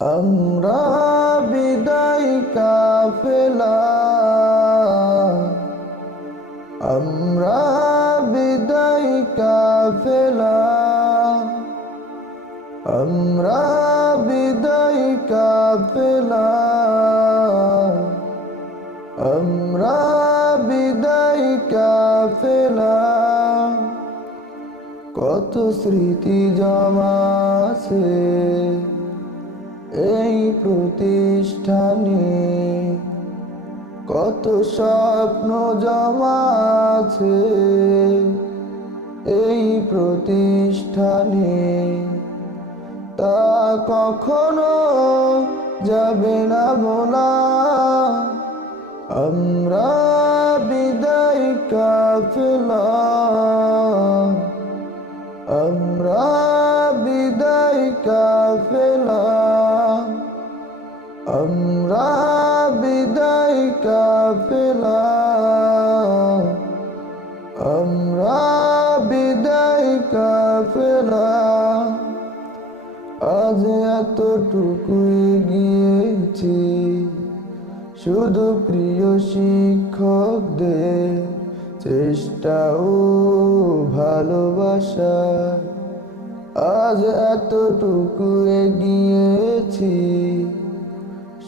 আমরা বিদায় কাফেলা, আমরা বিদায় কাফেলা, আমরা বিদায় কাফেলা, আমরা বিদায় কাফেলা। কত স্মৃতি জমা আছে এই প্রতিষ্ঠানে, কত স্বপ্ন জমা আছে এই প্রতিষ্ঠানে, তা কখনো যাবে না বলা। আমরা বিদায় কাফেলা, আমরা বিদায় কাফেলা, আমরা বিদায় কাফেলা, আমরা বিদায় কাফেলা। আজ এতটুকুই গিয়েছি, শুধু প্রিয় শিক্ষকদের চেষ্টা ও ভালোবাসা। আজ এতটুকু এগিয়েছি,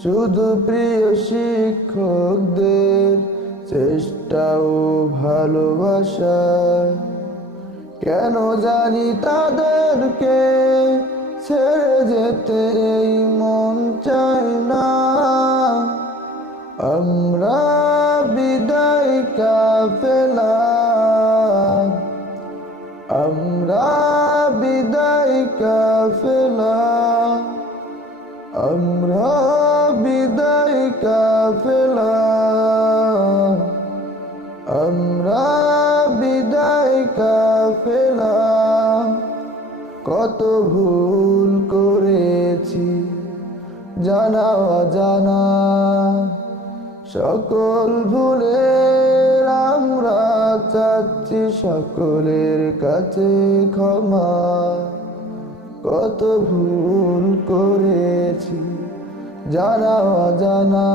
শুধু প্রিয় শিক্ষকদের চেষ্টা ও ভালোবাসা। কেন জানি তাদেরকে ছেড়ে যেতে এই মন চায় না। আমরা বিদায় কাফেলা, আমরা বিদায় কাফেলা, আমরা বিদায় কাফেলা, আমরা বিদায় কাফেলা। কত ভুল করেছি জানা অজানা, সকল ভুলের আমরা চাচ্ছি সকলের কাছে ক্ষমা। কত ভুল করেছি জানা অজানা,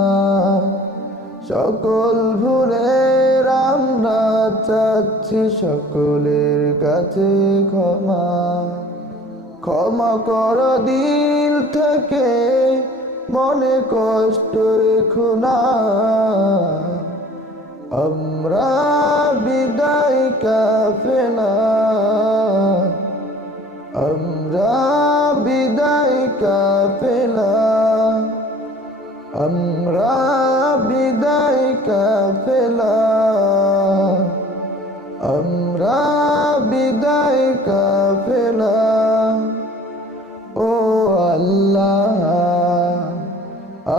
সকল ভুলের আমরা চাচ্ছি সকলের কাছে ক্ষমা। ক্ষমা কর দিল থেকে, মনে কষ্ট রেখো না। আমরা বিদায় কাফেলা, আমরা বিদায় কাফেলা, আমরা বিদায় কাফেলা, আমরা বিদায় কাফেলা। ও আল্লাহ,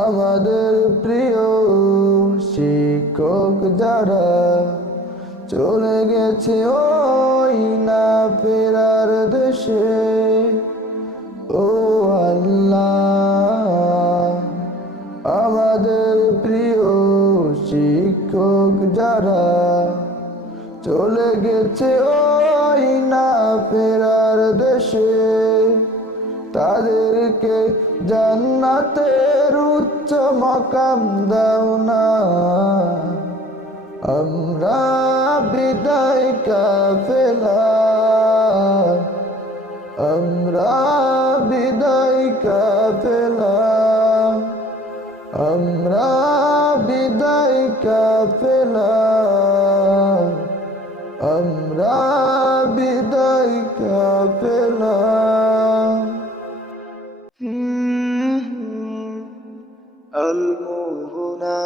আমাদের প্রিয় শিক্ষক যারা চলে গেছে ওই না ফেরার দেশে, ও আল্লাহ, আমাদের প্রিয় শিক্ষক যারা চলে গেছে ওই না ফেরার দেশে, তাদেরকে জান্নাতের উচ্চ মাকাম দাও না। আমরা বিদায় কাফেলা, আমরা বিদায় কাফেলা, আমরা বিদায় কাফেলা, আমরা বিদায় কাফেলা। আল-মোহনা।